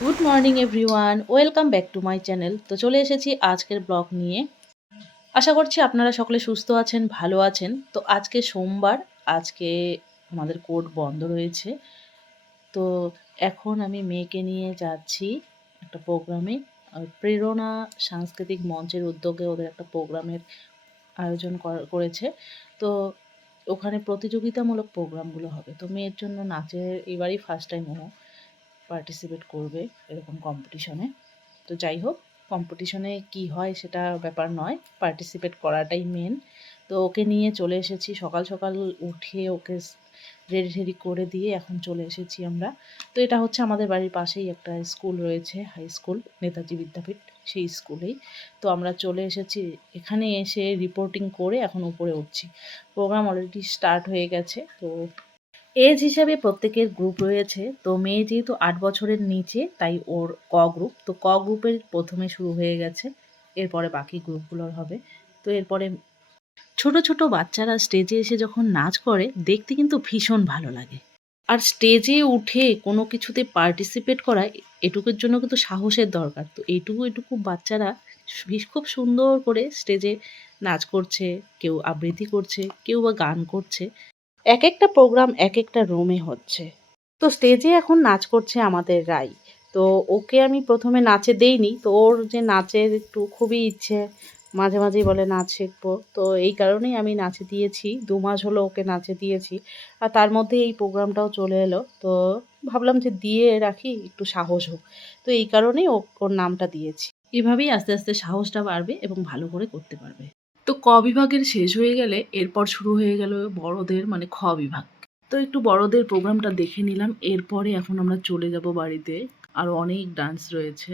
Good morning everyone welcome back to my channel তো চলে এসেছি আজকের ব্লগ নিয়ে। আশা করছি আপনারা সকলে সুস্থ আছেন, ভালো আছেন। তো আজকে সোমবার, আজকে আমাদের কোর্ট বন্ধ রয়েছে। তো এখন আমি মেয়েকে নিয়ে যাচ্ছি একটা প্রোগ্রামে প্রেরণা সাংস্কৃতিক মঞ্চের উদ্যোগে ওদের একটা প্রোগ্রামের আয়োজন করা- করেছে। তো ওখানে প্রতিযোগিতামূলক প্রোগ্রামগুলো হবে। তো মেয়ের জন্য নাচের এবারই ফার্স্ট টাইম ও পার্টিসিপেট করবে এরকম কম্পিটিশনে তো যাই হোক কম্পিটিশনে কি হয় সেটা ব্যাপার নয় পার্টিসিপেট করাটাই মেন তো ওকে নিয়ে চলে এসেছি, সকাল সকাল উঠে ওকে রেডি টেডি করে দিয়ে এখন চলে এসেছি আমরা। তো এটা হচ্ছে আমাদের বাড়ির পাশেই একটা স্কুল রয়েছে হাই স্কুল নেতাজি বিদ্যাপীঠ, সেই স্কুলেই তো আমরা চলে এসেছি, এখানে এসে রিপোর্টিং করে এখন উপরে উঠছি। প্রোগ্রাম অলরেডি স্টার্ট হয়ে গেছে, তো এজ হিসাবে প্রত্যেকের গ্রুপ রয়েছে। তো মেয়ে যেহেতু আট বছরের নিচে, তাই ওর ক গ্রুপ তো ক গ্রুপের প্রথমে শুরু হয়ে গেছে। এরপরে বাকি গ্রুপগুলোর হবে। তো এরপরে ছোট ছোট বাচ্চারা স্টেজে এসে যখন নাচ করে, দেখতে কিন্তু ভীষণ ভালো লাগে। আর স্টেজে উঠে কোনো কিছুতে পার্টিসিপেট করা, এটুকুর জন্য কিন্তু সাহসের দরকার। তো এইটুকু এটুকু বাচ্চারা খুব সুন্দর করে স্টেজে নাচ করছে, কেউ আবৃত্তি করছে, কেউ বা গান করছে। এক একটা প্রোগ্রাম এক একটা রুমে হচ্ছে। তো স্টেজে এখন নাচ করছে আমাদের রাই। তো ওকে আমি প্রথমে নাচে দেইনি, তো ওর যে নাচের একটু খুবই ইচ্ছে, মাঝে মাঝেই বলে নাচ শিখব। তো এই কারণেই আমি নাচে দিয়েছি, দু মাস হলো ওকে নাচে দিয়েছি। আর তার মধ্যে এই প্রোগ্রামটাও চলে এলো, তো ভাবলাম যে দিয়ে রাখি, একটু সাহস হোক। তো এই কারণেই ওর নামটা দিয়েছি। এভাবেই আস্তে আস্তে সাহসটা বাড়বে এবং ভালো করে করতে পারবে। তো ক বিভাগের শেষ হয়ে গেলে এরপর শুরু হয়ে গেল বড়দের মানে খ বিভাগ। তো একটু বড়দের প্রোগ্রামটা দেখে নিলাম এরপরে এখন আমরা চলে যাব বাড়িতে। আরও অনেক ডান্স রয়েছে।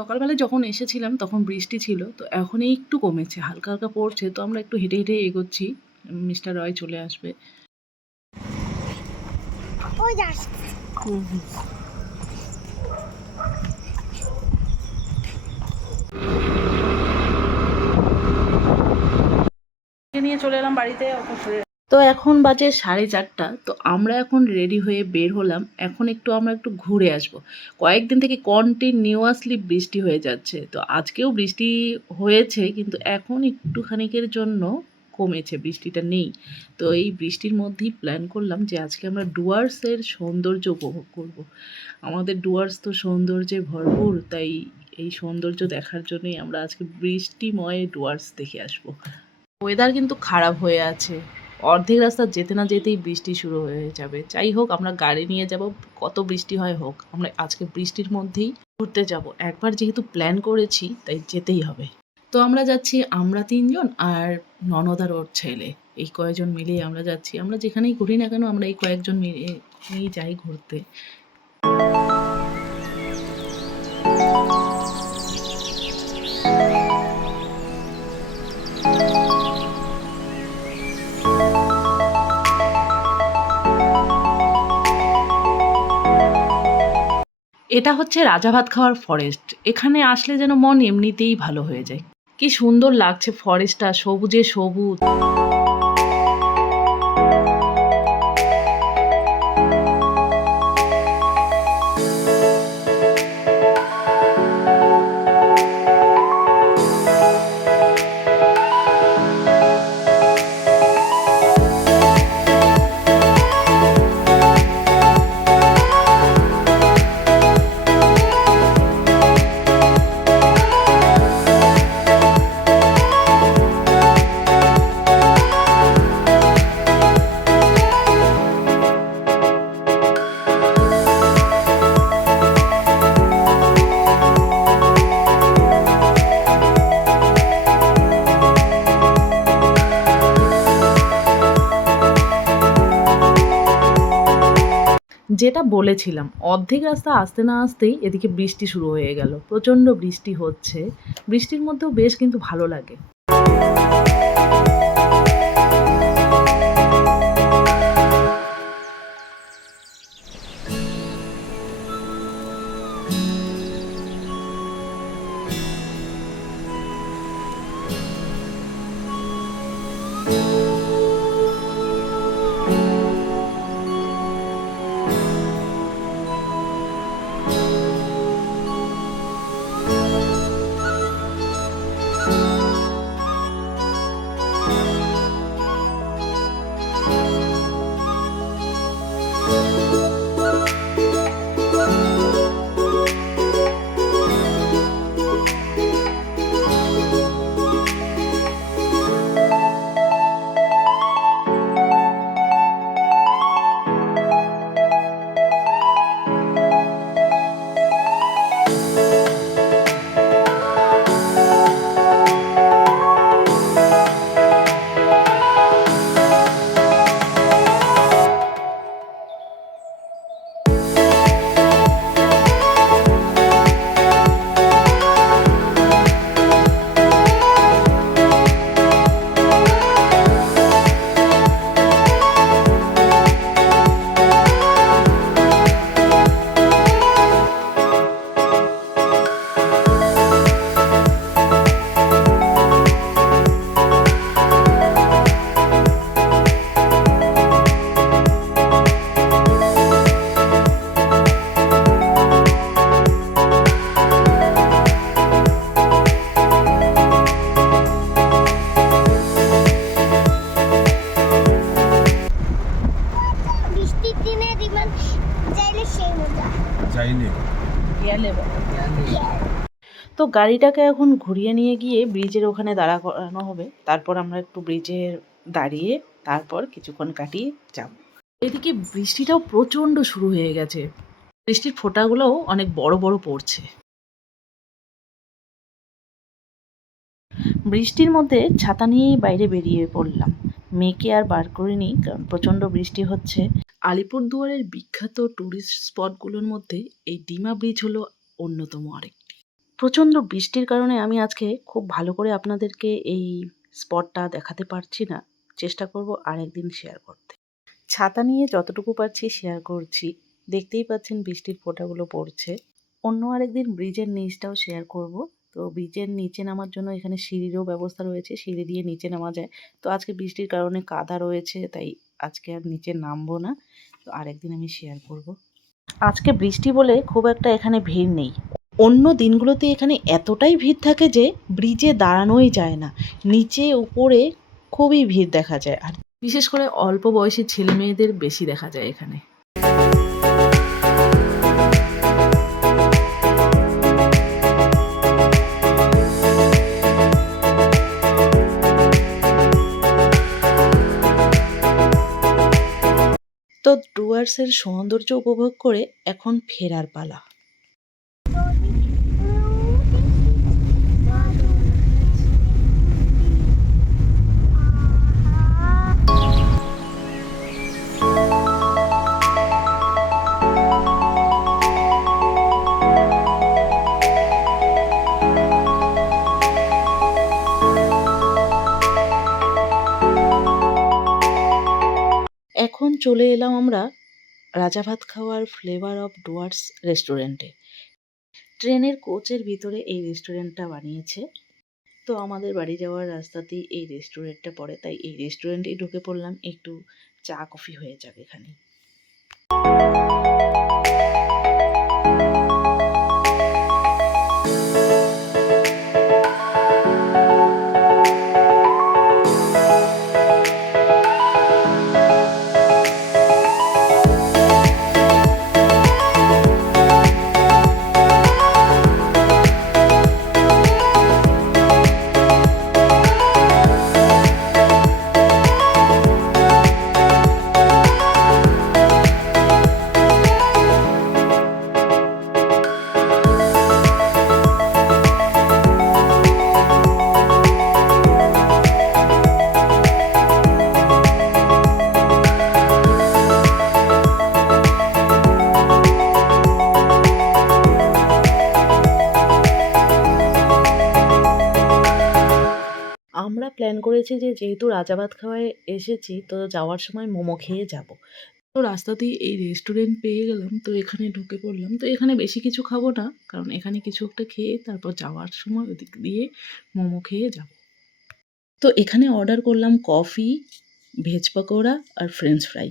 সকালবেলা যখন এসেছিলাম তখন বৃষ্টি ছিল তো এখন একটু কমেছে হালকা হালকা পড়ছে তো আমরা একটু হেঁটে হেঁটে এগোচ্ছি। মিস্টার রয় চলে আসবে। চলে এলাম বাড়িতে তো এখন বাজে সাড়ে চারটা, তো আমরা এখন রেডি হয়ে বের হলাম। এখন একটু আমরা একটু ঘুরে আসব। কয়েকদিন থেকে কন্টিনিউয়াসলি বৃষ্টি হয়ে যাচ্ছে। তো আজকেও বৃষ্টি হয়েছে, কিন্তু এখন একটুখানিকের জন্য কমেছে, বৃষ্টিটা নেই। তো এই বৃষ্টির মধ্যেই প্ল্যান করলাম যে আজকে আমরা ডুয়ার্সের সৌন্দর্য উপভোগ করব। আমাদের ডুয়ার্স তো সৌন্দর্যে ভরপুর, তাই এই সৌন্দর্য দেখার জন্যই আমরা আজকে বৃষ্টিময় ডুয়ার্স দেখে আসব। ওয়েদার কিন্তু খারাপ হয়ে আছে। অর্ধেক রাস্তা যেতে না যেতেই বৃষ্টি শুরু হয়ে যাবে। যাই হোক, আমরা গাড়ি নিয়ে যাব। কত বৃষ্টি হয় হোক, আমরা আজকে বৃষ্টির মধ্যেই ঘুরতে যাব। একবার যেহেতু প্ল্যান করেছি, তাই যেতেই হবে। তো আমরা যাচ্ছি, আমরা তিনজন আর ননদার ওর ছেলে। এই কয়েকজন মিলেই আমরা যাচ্ছি। আমরা যেখানেই ঘুরি না কেন, আমরা এই কয়েকজন মিলে, নিয়েই যাই ঘুরতে। এটা হচ্ছে রাজা ভাত খাওয়ার ফরেস্ট এখানে আসলে যেন মন এমনিতেই ভালো হয়ে যায়। কি সুন্দর লাগছে ফরেস্টটা সবুজে সবুজ। যেটা বলেছিলাম, অর্ধেক রাস্তা আসতে না আসতেই এদিকে বৃষ্টি শুরু হয়ে গেল। প্রচণ্ড বৃষ্টি হচ্ছে। বৃষ্টির মধ্যেও বেশ কিন্তু ভালো লাগে। গাড়িটাকে এখন ঘুরিয়ে নিয়ে গিয়ে ব্রিজের ওখানে দাঁড়া করানো হবে। তারপর আমরা একটু ব্রিজে দাঁড়িয়ে তারপর কিছুক্ষণ কাটিয়ে যাব। এদিকে বৃষ্টিটাও প্রচণ্ড শুরু হয়ে গেছে। বৃষ্টির ফোঁটাগুলোও অনেক বড় বড় পড়ছে। বৃষ্টির মধ্যে ছাতা নিয়েই বাইরে বেরিয়ে পড়লাম। মেয়েকে আর বার করিনি, কারণ প্রচণ্ড বৃষ্টি হচ্ছে। আলিপুরদুয়ারের বিখ্যাত ট্যুরিস্ট স্পটগুলোর মধ্যে এই ডিমা ব্রিজ হলো অন্যতম আরেকটি। প্রচণ্ড বৃষ্টির কারণে আমি আজকে খুব ভালো করে আপনাদেরকে এই স্পটটা দেখাতে পারছি না। চেষ্টা করব আরেকদিন শেয়ার করতে। ছাতা নিয়ে যতটুকু পারছি শেয়ার করছি। দেখতেই পাচ্ছেন বৃষ্টির ফোঁটাগুলো পড়ছে। অন্য আরেকদিন ব্রিজের নিচটাও শেয়ার করব। তো ব্রিজের নিচে নামার জন্য এখানে সিঁড়িরও ব্যবস্থা রয়েছে। সিঁড়ি দিয়ে নিচে নামা যায়। তো আজকে বৃষ্টির কারণে কাদা রয়েছে, তাই আজকে আর নিচে নামবো না। তো আরেকদিন আমি শেয়ার করব। আজকে বৃষ্টি বলে খুব একটা এখানে ভিড় নেই। অন্য দিনগুলোতে এখানে এতটাই ভিড় থাকে যে ব্রিজে দাঁড়ানোই যায় না। নিচে, উপরে খুবই ভিড় দেখা যায়। আর বিশেষ করে অল্প বয়সী ছেলে মেয়েদের বেশি দেখা যায় এখানে। তো ডুয়ার্সের সৌন্দর্য উপভোগ করে এখন ফেরার পালা। চলে এলাম আমরা রাজাভাত খাওয়ার ফ্লেভার অফ ডুয়ার্স রেস্টুরেন্টে ট্রেনের কোচের ভিতরে এই রেস্টুরেন্টটা বানিয়েছে। তো আমাদের বাড়ি যাওয়ার রাস্তাতেই এই রেস্টুরেন্টটা পড়ে, তাই এই রেস্টুরেন্টেই ঢুকে পড়লাম। একটু চা কফি হয়ে যাবে এখানে। করেছি যে, যেহেতু রাজাভাত খাওয়ায় এসেছি, তো যাওয়ার সময় মোমো খেয়ে যাব। তো রাস্তাতেই এই রেস্টুরেন্ট পেয়ে গেলাম, তো এখানে ঢুকে পড়লাম। তো এখানে বেশি কিছু খাব না, কারণ এখানে কিছু একটা খেয়ে তারপর যাওয়ার সময় ওদিক দিয়ে মোমো খেয়ে যাব। তো এখানে অর্ডার করলাম কফি ভেজ পকোড়া আর ফ্রেঞ্চ ফ্রাই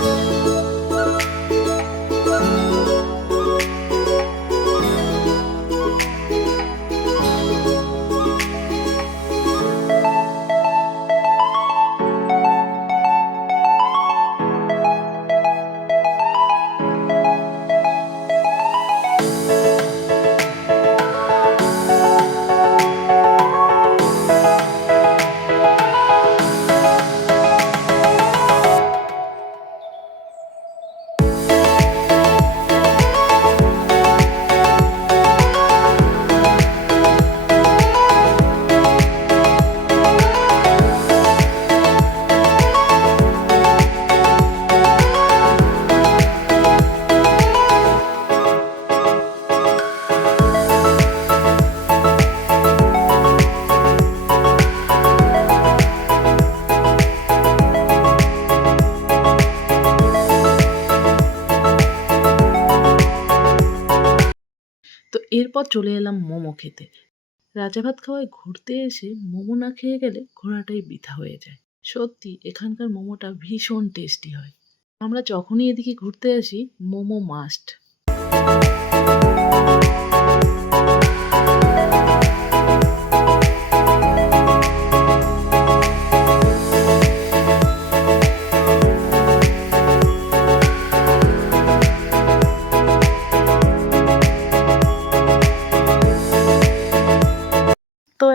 Música এরপর চলে এলাম মোমো খেতে। রাজা ভাত খাওয়ায় ঘুরতে এসে মোমো না খেয়ে গেলে ঘোরাটাই বৃথা হয়ে যায়। সত্যি, এখানকার মোমোটা ভীষণ টেস্টি হয়। আমরা যখনই এদিকে ঘুরতে আসি, মোমো মাস্ট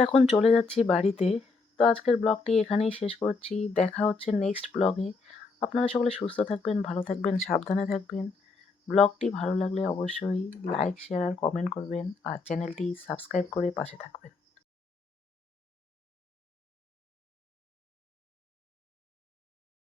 এখন চলে যাচ্ছি বাড়িতে। তো আজকের ব্লগটি এখানেই শেষ করছি। দেখা হচ্ছে নেক্সট ব্লগে। আপনারা সকলে সুস্থ থাকবেন, ভালো থাকবেন, সাবধানে থাকবেন। ব্লগটি ভালো লাগলে অবশ্যই লাইক শেয়ার আর কমেন্ট করবেন। আর চ্যানেলটি সাবস্ক্রাইব করে পাশে থাকবেন।